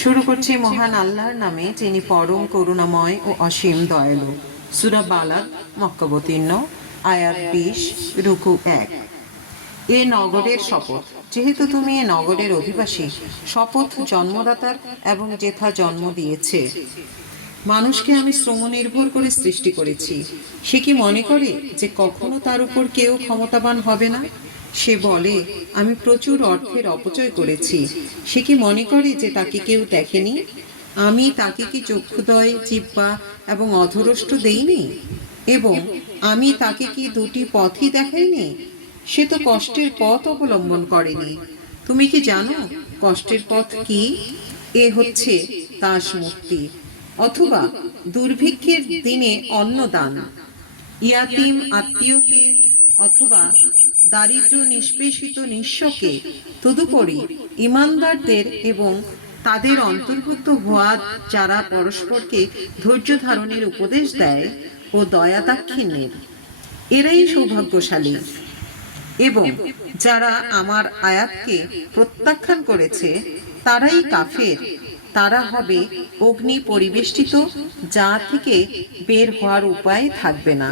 শুরু করছি মহান আল্লাহর নামে, যিনি পরম করুণাময় ও অসীম দয়ালু। সূরা বালাদ, মক্কাবতীর্ণ, আয়াত 20, রুকু 1। এ নগরের শপথ, যেহেতু তুমি এ নগরের অধিবাসী, শপথ জন্মদাতার এবং যেথা জন্ম দিয়েছে। মানুষকে আমি শ্রম নির্ভর করে সৃষ্টি করেছি। সে কি মনে করে যে কখনো তার উপর কেউ ক্ষমতাবান হবে না? সে বলে, আমি প্রচুর অর্থের অপচয় করেছি। সে কি মনে করে যে তাকে কেউ দেখেনি? আমি তাকে কি চক্ষুদয়, জিহ্বা এবং অধরষ্টু দেইনি? এবং আমি তাকে কি দুটি পথই দেখাইনি? সে তো কষ্টের পথ অবলম্বন করেনি। তুমি কি জানো কষ্টের পথ কি? এ হচ্ছে দাস মুক্তি, অথবা দুর্ভিক্ষের দিনে অন্নদান, ইয়াতিম আত্মীয়কে অথবা দারিদ্র নিষ্পেষিত নিঃস্বকে, তদুপরি ইমানদারদের এবং তাদের অন্তর্ভুক্ত হওয়া যারা পরস্পরকে ধৈর্য ধারণের উপদেশ দেয় ও দয়া দাক্ষিণ্যের, এরাই সৌভাগ্যশালী। এবং যারা আমার আয়াতকে প্রত্যাখ্যান করেছে তারাই কাফের। তারা হবে অগ্নি পরিবেষ্টিত, যা থেকে বের হওয়ার উপায় থাকবে না।